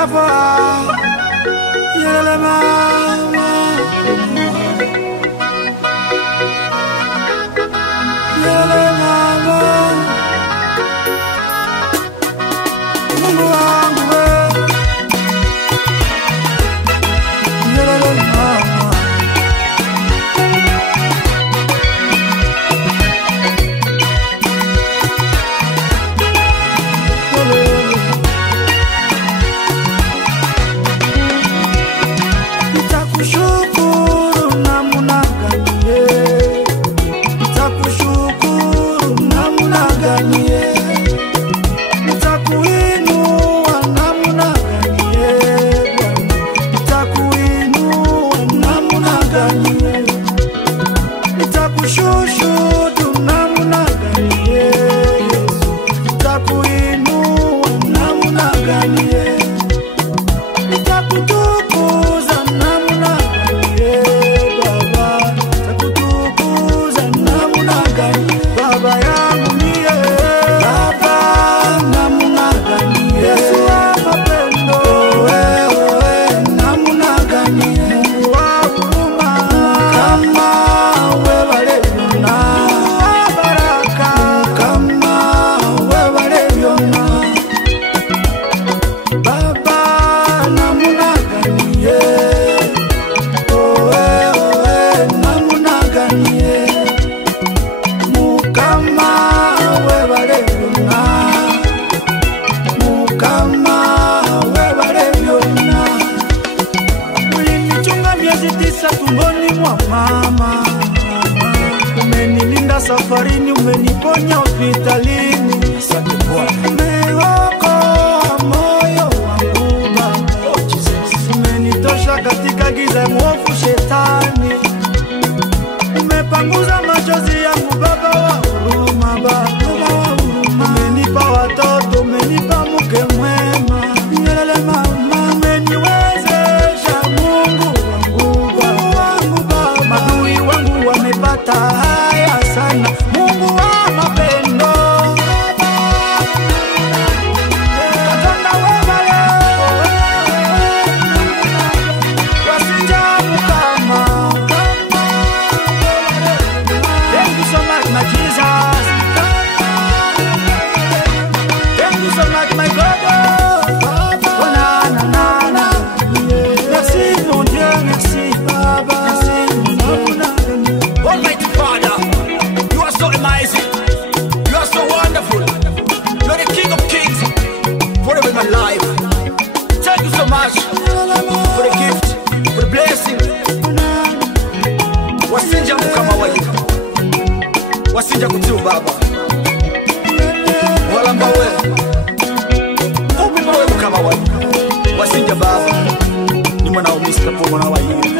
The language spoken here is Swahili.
savoir. Yelele mama, yelele mama, Mungu wangu we, yelele mama. Nitakushukuru namna gani, nitakushukuru namna gani, nitakuinua namna gani, nitakuinua namna gani, nitakushukuru namna gani, nitakuinua namna gani, nitakutukuza namna gani, Baba, nitakutukuza namna gani, Baba yangu mie, Baba namna gani, Yesu wa mapendo, wewe namna gani, Mungu wa huruma, kama wewe leviona, wa baraka, kama wewe leviona, Baba namna gani, namna gani, mukama wewe leviona, mukama wewe leviona. Ulinichunga miezi 9 tumboni mwa mama, umenilinda safarini, umeniponya hospitalini. Asante Bwana. Umeokoa moyo wangu Baba, umenitosha katika giza mwovu shetani, umepanguza machozi yangu Baba wa huruma, Baba wa huruma. Umenipa watoto, umenipa mke mwema, yelele mama, umeniwezesha Mungu wangu Baba, madui wangu wamepata haya sana, Mungu wa mapendo, Katonda wema leo, wasijabu kama. Thank you so much my Jesus, thank you so much my God. Oh na na na na, merci mon Dieu, merci Baba, merci namna gani. Almighty Father, you are so amazing. You are so wonderful. You are the King of Kings forever in my life. Thank you so much for the gift, for the blessing. Wasinja mukama wayi, wasinja kutiru Baba, walamba we, ubima we mukama wayi, wasinja Baba, ni mwana wa Mr. Po mwana wayi.